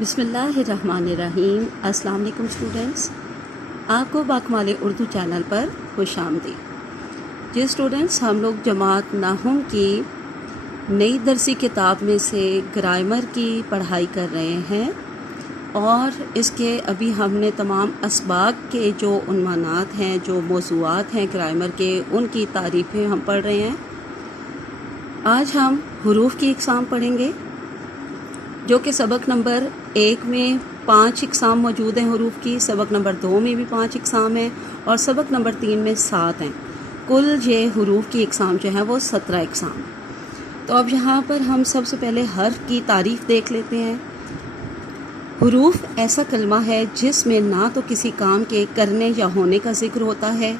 بسم اللہ الرحمن الرحیم۔ السلام علیکم اسٹوڈنٹس، آپ کو باکمال اردو چینل پر خوش آمدید۔ جی اسٹوڈنٹس، ہم لوگ جماعت نحوم کی نئی درسی کتاب میں سے گرامر کی پڑھائی کر رہے ہیں، اور اس کے ابھی ہم نے تمام اسباق کے جو عنوانات ہیں، جو موضوعات ہیں گرامر کے، ان کی تعریفیں ہم پڑھ رہے ہیں۔ آج ہم حروف کی اقسام پڑھیں گے، جو کہ سبق نمبر 1 میں 5 اقسام موجود ہیں حروف کی، سبق نمبر 2 میں بھی 5 اقسام ہیں، اور سبق نمبر 3 میں 7 ہیں۔ کل یہ حروف کی اقسام جو ہیں وہ 17 اقسام۔ تو اب یہاں پر ہم سب سے پہلے حرف کی تعریف دیکھ لیتے ہیں۔ حروف ایسا کلمہ ہے جس میں نہ تو کسی کام کے کرنے یا ہونے کا ذکر ہوتا ہے،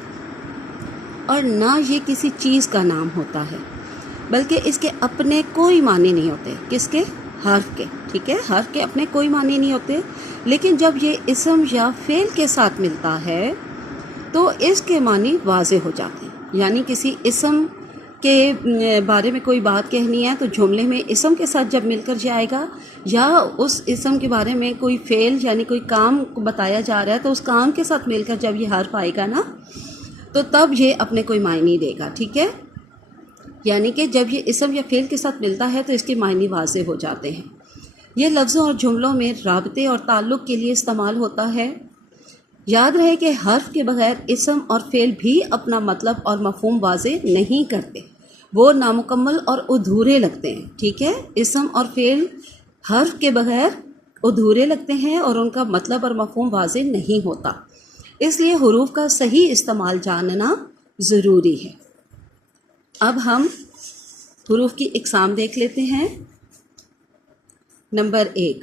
اور نہ یہ کسی چیز کا نام ہوتا ہے، بلکہ اس کے اپنے کوئی معنی نہیں ہوتے۔ کس کے؟ حرف کے۔ ٹھیک ہے، حرف کے اپنے کوئی معنی نہیں ہوتے، لیکن جب یہ اسم یا فعل کے ساتھ ملتا ہے تو اس کے معنی واضح ہو جاتے ہیں۔ یعنی کسی اسم کے بارے میں کوئی بات کہنی ہے تو جملے میں اسم کے ساتھ جب مل کر جائے گا، یا اس اسم کے بارے میں کوئی فعل یعنی کوئی کام بتایا جا رہا ہے تو اس کام کے ساتھ مل کر جب یہ حرف آئے گا نا، تو تب یہ اپنے کوئی معنی دے گا۔ ٹھیک ہے، یعنی کہ جب یہ اسم یا فعل کے ساتھ ملتا ہے تو اس کے معنی واضح ہو جاتے ہیں۔ یہ لفظوں اور جملوں میں رابطے اور تعلق کے لیے استعمال ہوتا ہے۔ یاد رہے کہ حرف کے بغیر اسم اور فعل بھی اپنا مطلب اور مفہوم واضح نہیں کرتے، وہ نامکمل اور ادھورے لگتے ہیں۔ ٹھیک ہے، اسم اور فعل حرف کے بغیر ادھورے لگتے ہیں اور ان کا مطلب اور مفہوم واضح نہیں ہوتا، اس لیے حروف کا صحیح استعمال جاننا ضروری ہے۔ اب ہم حروف کی اقسام دیکھ لیتے ہیں۔ نمبر 1،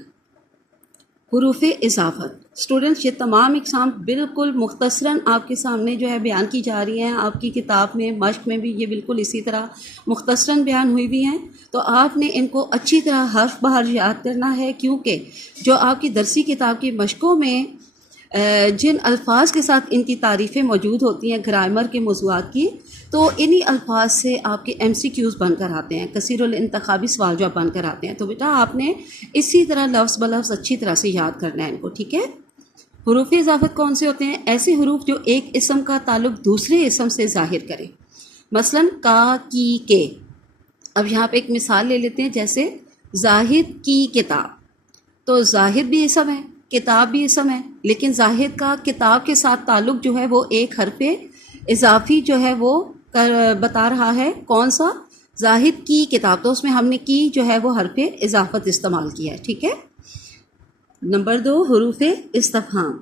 حروف اضافت۔ اسٹوڈنٹس، یہ تمام اقسام بالکل مختصراً آپ کے سامنے جو ہے بیان کی جا رہی ہیں، آپ کی کتاب میں مشق میں بھی یہ بالکل اسی طرح مختصراً بیان ہوئی بھی ہیں، تو آپ نے ان کو اچھی طرح حرف بہر یاد کرنا ہے، کیونکہ جو آپ کی درسی کتاب کی مشقوں میں جن الفاظ کے ساتھ ان کی تعریفیں موجود ہوتی ہیں گرامر کے موضوعات کی، تو انہی الفاظ سے آپ کے MCQs بن کر آتے ہیں، کثیر الانتخابی سوال جواب بن کر آتے ہیں۔ تو بیٹا آپ نے اسی طرح لفظ بلفظ اچھی طرح سے یاد کرنا ہے ان کو۔ ٹھیک ہے، حروف اضافت کون سے ہوتے ہیں؟ ایسے حروف جو ایک اسم کا تعلق دوسرے اسم سے ظاہر کریں، مثلا کا، کی، کے۔ اب یہاں پہ ایک مثال لے لیتے ہیں، جیسے زاہد کی کتاب۔ تو زاہد بھی اسم ہے، کتاب بھی اسم ہے، لیکن زاہد کا کتاب کے ساتھ تعلق جو ہے وہ ایک حرف اضافی جو ہے وہ بتا رہا ہے۔ کون سا؟ زاہد کی کتاب، تو اس میں ہم نے کی جو ہے وہ حرف اضافت استعمال کیا ہے۔ ٹھیک ہے۔ نمبر 2، حروف استفہام۔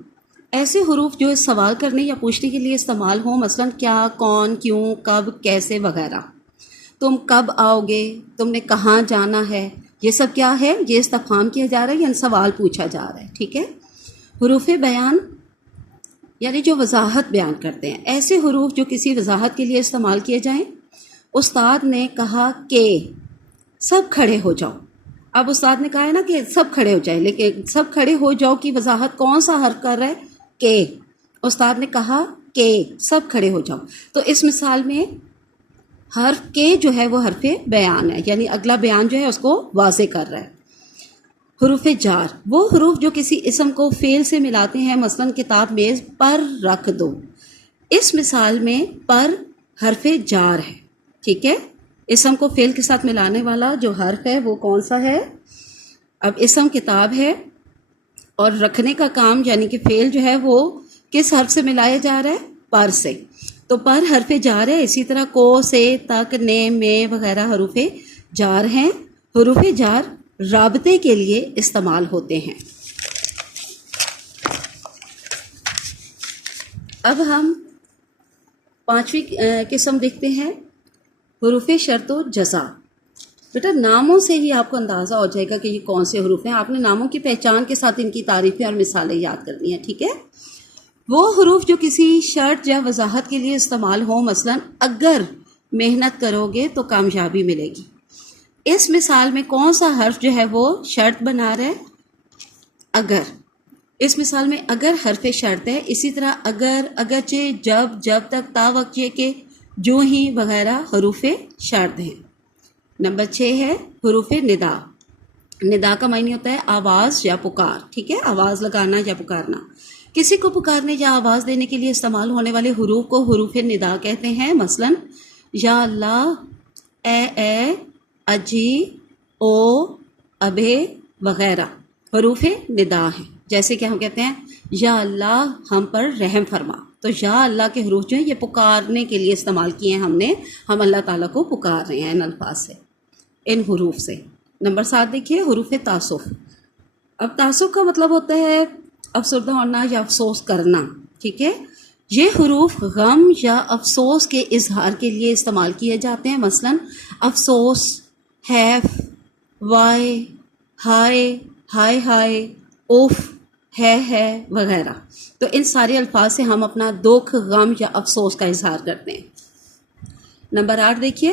ایسے حروف جو سوال کرنے یا پوچھنے کے لیے استعمال ہوں، مثلا کیا، کون، کیوں، کب، کیسے وغیرہ۔ تم کب آؤ گے، تم نے کہاں جانا ہے، یہ سب کیا ہے؟ یہ استفہام کیا جا رہا ہے، یعنی سوال پوچھا جا رہا ہے۔ ٹھیک ہے۔ حروف بیان، یعنی جو وضاحت بیان کرتے ہیں۔ ایسے حروف جو کسی وضاحت کے لیے استعمال کیے جائیں۔ استاد نے کہا کہ سب کھڑے ہو جاؤ۔ اب استاد نے کہا ہے نا کہ سب کھڑے ہو جائیں، لیکن سب کھڑے ہو جاؤ کی وضاحت کون سا حرف کر رہا ہے؟ کہ۔ استاد نے کہا کہ سب کھڑے ہو جاؤ، تو اس مثال میں حرف کے جو ہے وہ حرف بیان ہے، یعنی اگلا بیان جو ہے اس کو واضح کر رہا ہے۔ حروف جار، وہ حروف جو کسی اسم کو فعل سے ملاتے ہیں، مثلا کتاب میز پر رکھ دو۔ اس مثال میں پر حرف جار ہے۔ ٹھیک ہے، اسم کو فعل کے ساتھ ملانے والا جو حرف ہے وہ کون سا ہے؟ اب اسم کتاب ہے، اور رکھنے کا کام یعنی کہ فعل جو ہے وہ کس حرف سے ملایا جا رہا ہے؟ پر سے، تو پر حرف جار ہے۔ اسی طرح کو، سے، تک، نے، میں وغیرہ حروف جار ہیں۔ حروف جار رابطے کے لیے استعمال ہوتے ہیں۔ اب ہم 5ویں قسم دیکھتے ہیں، حروف شرط و جزا۔ بیٹا ناموں سے ہی آپ کو اندازہ ہو جائے گا کہ یہ کون سے حروف ہیں، آپ نے ناموں کی پہچان کے ساتھ ان کی تعریفیں اور مثالیں یاد کرنی ہیں۔ ٹھیک ہے، وہ حروف جو کسی شرط یا وضاحت کے لیے استعمال ہوں، مثلا اگر محنت کرو گے تو کامیابی ملے گی۔ اس مثال میں کون سا حرف جو ہے وہ شرط بنا رہا ہے؟ اگر۔ اس مثال میں اگر حرف شرط ہے، اسی طرح اگر، اگرچہ، جب، جب تک، تا وقت، یہ کہ، جو ہی وغیرہ حروف شرط ہیں۔ نمبر 6 ہے حروف ندا۔ ندا کا معنی ہوتا ہے آواز یا پکار، ٹھیک ہے، آواز لگانا یا پکارنا۔ کسی کو پکارنے یا آواز دینے کے لیے استعمال ہونے والے حروف کو حروف ندا کہتے ہیں، مثلا یا اللہ، اے، اجی، او، ابے وغیرہ حروف ندا ہیں۔ جیسے کہ ہم کہتے ہیں یا اللہ ہم پر رحم فرما، تو یا اللہ کے حروف جو ہیں یہ پکارنے کے لیے استعمال کیے ہیں ہم نے، ہم اللہ تعالیٰ کو پکار رہے ہیں ان الفاظ سے، ان حروف سے۔ نمبر 7 دیکھیے حروف تعسف۔ اب تعسف کا مطلب ہوتا ہے افسردہ ہونا یا افسوس کرنا، ٹھیک ہے۔ یہ حروف غم یا افسوس کے اظہار کے لیے استعمال کیے جاتے ہیں، مثلا افسوس، حیف، وائے، ہائے، ہائے ہائے، اوف، ہے وغیرہ۔ تو ان سارے الفاظ سے ہم اپنا دکھ، غم یا افسوس کا اظہار کرتے ہیں۔ نمبر 8 دیکھیے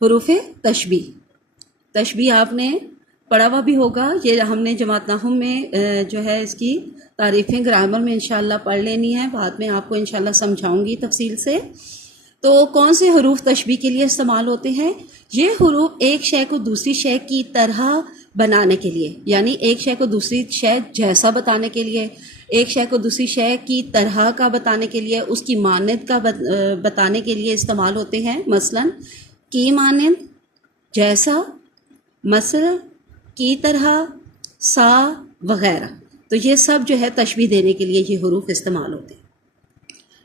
حروف تشبیہ۔ تشبیہ آپ نے پڑھا ہوا بھی ہوگا، یہ ہم نے جماعت نحو میں جو ہے اس کی تعریفیں گرامر میں انشاءاللہ پڑھ لینی ہے، بعد میں آپ کو انشاءاللہ سمجھاؤں گی تفصیل سے۔ تو کون سے حروف تشبیہ کے لیے استعمال ہوتے ہیں؟ یہ حروف ایک شے کو دوسری شے کی طرح بنانے کے لیے، یعنی ایک شے کو دوسری شے جیسا بتانے کے لیے، ایک شے کو دوسری شے کی طرح کا بتانے کے لیے، اس کی مانند کا بتانے کے لیے استعمال ہوتے ہیں، مثلا کی مانند، جیسا، مثلا، کی طرح، سا وغیرہ۔ تو یہ سب جو ہے تشبیہ دینے کے لیے یہ حروف استعمال ہوتے ہیں۔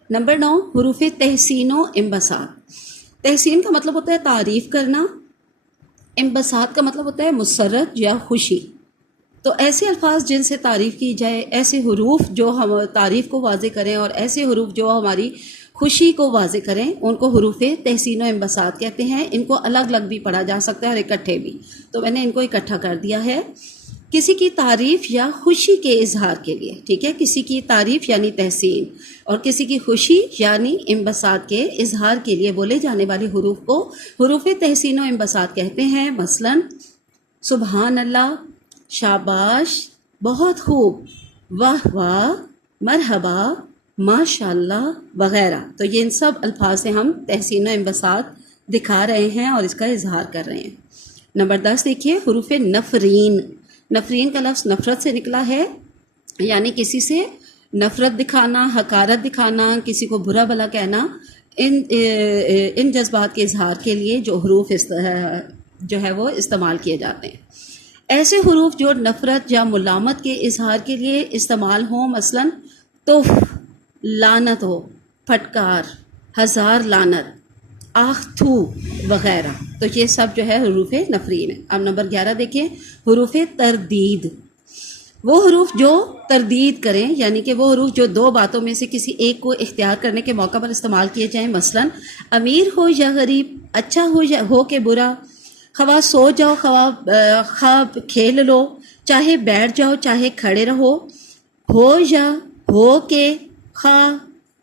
نمبر 9 حروف تحسین و انبساط۔ تحسین کا مطلب ہوتا ہے تعریف کرنا، انبساط کا مطلب ہوتا ہے مسرت یا خوشی۔ تو ایسے الفاظ جن سے تعریف کی جائے، ایسے حروف جو ہم تعریف کو واضح کریں اور ایسے حروف جو ہماری خوشی کو واضح کریں، ان کو حروف تحسین و انبساط کہتے ہیں۔ ان کو الگ الگ بھی پڑھا جا سکتا ہے اور اکٹھے بھی، تو میں نے ان کو اکٹھا کر دیا ہے۔ کسی کی تعریف یا خوشی کے اظہار کے لیے، ٹھیک ہے، کسی کی تعریف یعنی تحسین اور کسی کی خوشی یعنی انبساط کے اظہار کے لیے بولے جانے والے حروف کو حروف تحسین و انبساط کہتے ہیں، مثلا سبحان اللہ، شاباش، بہت خوب، واہ واہ، مرحبا، ماشاء اللہ وغیرہ۔ تو یہ ان سب الفاظ سے ہم تحسین و انبساط دکھا رہے ہیں اور اس کا اظہار کر رہے ہیں۔ نمبر 10 دیکھیے حروف نفرین۔ نفرین کا لفظ نفرت سے نکلا ہے، یعنی کسی سے نفرت دکھانا، حقارت دکھانا، کسی کو برا بھلا کہنا۔ ان جذبات کے اظہار کے لیے جو حروف جو ہے وہ استعمال کیے جاتے ہیں۔ ایسے حروف جو نفرت یا ملامت کے اظہار کے لیے استعمال ہوں، مثلا تف، لعنت ہو، پھٹکار، ہزار لعنت، آخ تھو وغیرہ۔ تو یہ سب جو ہے حروف نفرین ہے۔ اب نمبر 11 دیکھیں حروف تردید۔ وہ حروف جو تردید کریں، یعنی کہ وہ حروف جو دو باتوں میں سے کسی ایک کو اختیار کرنے کے موقع پر استعمال کیے جائیں، مثلا امیر ہو یا غریب، اچھا ہو کہ برا، خواہ سو جاؤ خواب کھیل لو، چاہے بیٹھ جاؤ چاہے کھڑے رہو، ہو یا ہو کے، خواہ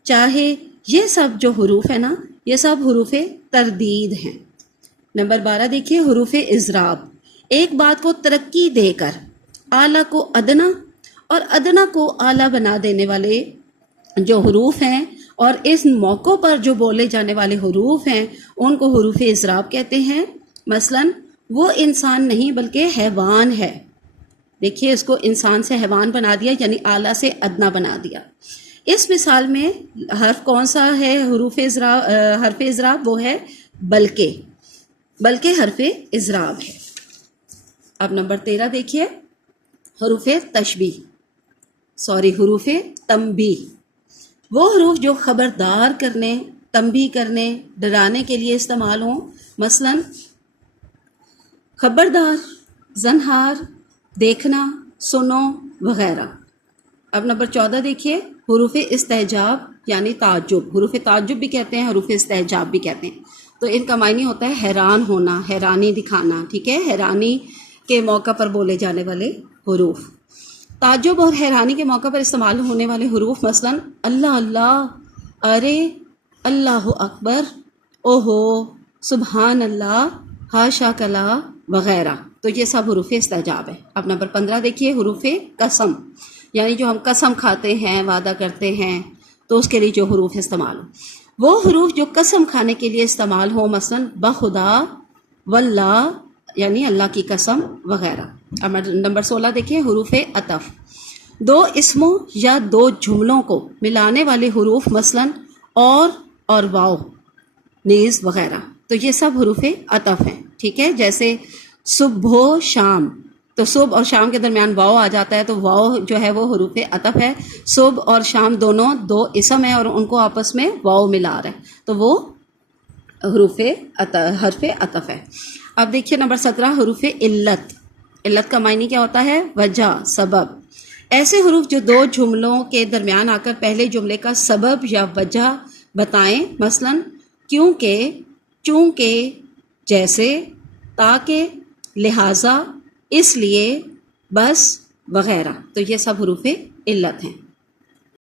چاہے، یہ سب جو حروف ہیں نا، یہ سب حروف تردید ہیں۔ نمبر 12 دیکھیے حروف اضراب۔ ایک بات کو ترقی دے کر اعلیٰ کو ادنا اور ادنا کو اعلیٰ بنا دینے والے جو حروف ہیں اور اس موقع پر جو بولے جانے والے حروف ہیں، ان کو حروف اضراب کہتے ہیں۔ مثلا وہ انسان نہیں بلکہ حیوان ہے، دیکھیے اس کو انسان سے حیوان بنا دیا، یعنی اعلیٰ سے ادنا بنا دیا۔ اس مثال میں حرف کون سا ہے حروف اضراب؟ وہ ہے بلکہ حرف اضراب ہے۔ اب نمبر 13 دیکھیے حروف تنبیہ۔ وہ حروف جو خبردار کرنے، تنبیہ کرنے، ڈرانے کے لیے استعمال ہوں، مثلا خبردار، زنہار، دیکھنا، سنو وغیرہ۔ اب نمبر 14 دیکھیے حروف استعجاب یعنی تعجب۔ حروف تعجب بھی کہتے ہیں، حروف استعجاب بھی کہتے ہیں۔ تو ان کا معنی ہوتا ہے حیران ہونا، حیرانی دکھانا، ٹھیک ہے، حیرانی کے موقع پر بولے جانے والے حروف۔ تعجب اور حیرانی کے موقع پر استعمال ہونے والے حروف، مثلا اللہ اللہ، ارے، اللہ اکبر، اوہو، سبحان اللہ، ہاشا کلا وغیرہ۔ تو یہ سب حروف استعجاب ہے۔ اب نمبر 15 دیکھیے حروف قسم، یعنی جو ہم قسم کھاتے ہیں، وعدہ کرتے ہیں، تو اس کے لیے جو حروف استعمال ہوں، وہ حروف جو قسم کھانے کے لیے استعمال ہوں، مثلا بخدا، واللہ، یعنی اللہ کی قسم وغیرہ. اب نمبر 16 دیکھیں حروف عطف. دو اسموں یا دو جملوں کو ملانے والے حروف مثلاً اور واو نیز وغیرہ. تو یہ سب حروف عطف ہیں. ٹھیک ہے، جیسے صبح و شام، تو صبح اور شام کے درمیان واو آ جاتا ہے، تو واو جو ہے وہ حروف عطف ہے. صبح اور شام دونوں دو اسم ہیں اور ان کو آپس میں واو ملا رہا ہے، تو وہ حرف عطف ہے. اب دیکھیے نمبر 17 حروف علت. علت کا معنی کیا ہوتا ہے؟ وجہ، سبب. ایسے حروف جو دو جملوں کے درمیان آ کر پہلے جملے کا سبب یا وجہ بتائیں، مثلاً کیونکہ، چونکہ، جیسے، تاکہ، لہٰذا، اس لیے، بس وغیرہ. تو یہ سب حروف علت ہیں.